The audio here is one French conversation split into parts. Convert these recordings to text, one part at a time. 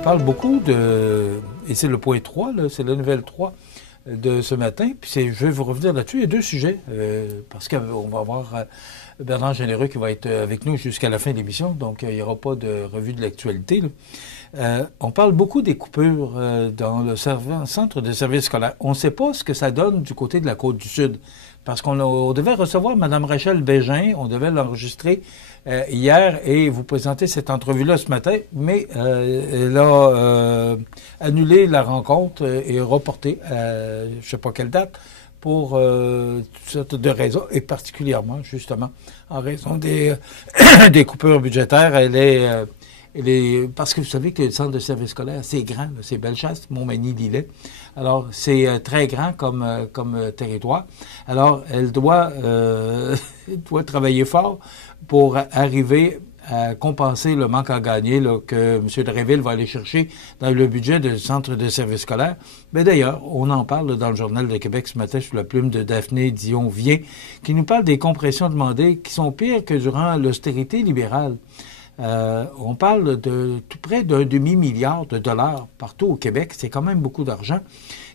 On parle beaucoup et c'est le point 3, c'est la nouvelle 3 de ce matin, puis je vais vous revenir là-dessus. Il y a deux sujets, parce qu'on va avoir Bernard Généreux qui va être avec nous jusqu'à la fin de l'émission, donc il n'y aura pas de revue de l'actualité. On parle beaucoup des coupures dans le centre de services scolaires. On ne sait pas ce que ça donne du côté de la Côte-du-Sud, parce qu'on devait recevoir Mme Rachel Bégin, on devait l'enregistrer hier et vous présenter cette entrevue-là ce matin, mais elle a annulé la rencontre et reporté à je ne sais pas quelle date pour toutes sortes de raisons, et particulièrement, justement, en raison des coupures budgétaires. Elle est parce que vous savez que le centre de service scolaire, c'est grand, c'est Bellechasse, Montmagny-Lillet. Alors, c'est très grand comme territoire. Alors, elle doit travailler fort pour arriver à compenser le manque à gagner que M. Dréville va aller chercher dans le budget du centre de service scolaire. Mais d'ailleurs, on en parle dans le Journal de Québec ce matin sous la plume de Daphné Dion-Vien, qui nous parle des compressions demandées qui sont pires que durant l'austérité libérale. On parle de tout près d'un demi-milliard de dollars partout au Québec. C'est quand même beaucoup d'argent.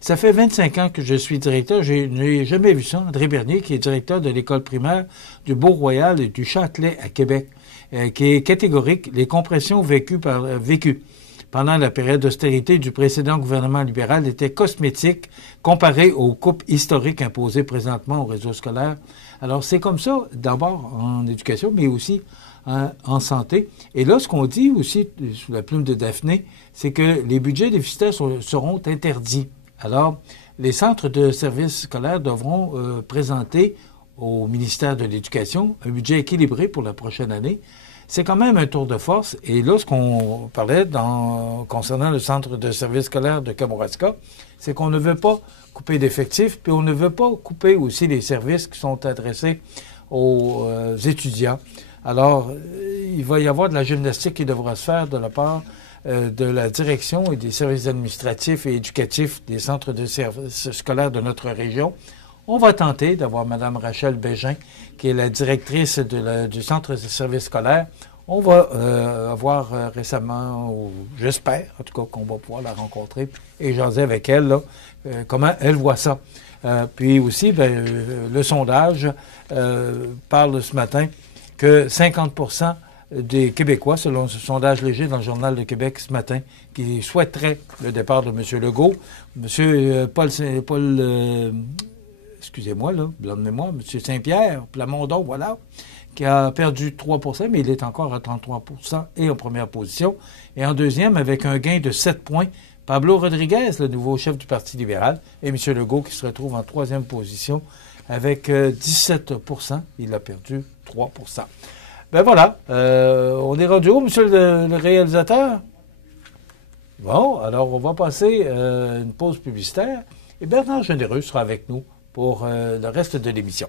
Ça fait 25 ans que je suis directeur. Je n'ai jamais vu ça. André Bernier, qui est directeur de l'école primaire du Beau-Royal et du Châtelet à Québec, qui est catégorique. Les compressions vécues pendant la période d'austérité du précédent gouvernement libéral étaient cosmétiques comparées aux coupes historiques imposées présentement au réseau scolaire. Alors, c'est comme ça, d'abord en éducation, mais aussi en santé. Et là, ce qu'on dit aussi, sous la plume de Daphné, c'est que les budgets déficitaires seront interdits. Alors, les centres de services scolaires devront présenter au ministère de l'Éducation un budget équilibré pour la prochaine année. C'est quand même un tour de force. Et là, ce qu'on parlait concernant le centre de services scolaires de Kamouraska, c'est qu'on ne veut pas couper d'effectifs, puis on ne veut pas couper aussi les services qui sont adressés aux étudiants. Alors, il va y avoir de la gymnastique qui devra se faire de la part de la direction et des services administratifs et éducatifs des centres de services scolaires de notre région. On va tenter d'avoir Mme Rachel Bégin, qui est la directrice du centre de services scolaires. On va avoir récemment, ou j'espère en tout cas, qu'on va pouvoir la rencontrer et jaser avec elle, là, comment elle voit ça. Puis aussi, le sondage parle ce matin que 50% des Québécois, selon ce sondage léger dans le Journal de Québec ce matin, qui souhaiteraient le départ de M. Legault. M. Excusez-moi, là, blanc de mémoire, M. Saint-Pierre, Plamondon, voilà, qui a perdu 3%, mais il est encore à 33% et en première position. Et en deuxième, avec un gain de 7 points, Pablo Rodriguez, le nouveau chef du Parti libéral, et M. Legault qui se retrouve en troisième position avec 17%. Il a perdu 3%. Ben voilà, on est rendu où, monsieur le réalisateur? Bon, alors on va passer une pause publicitaire et Bernard Généreux sera avec nous pour le reste de l'émission.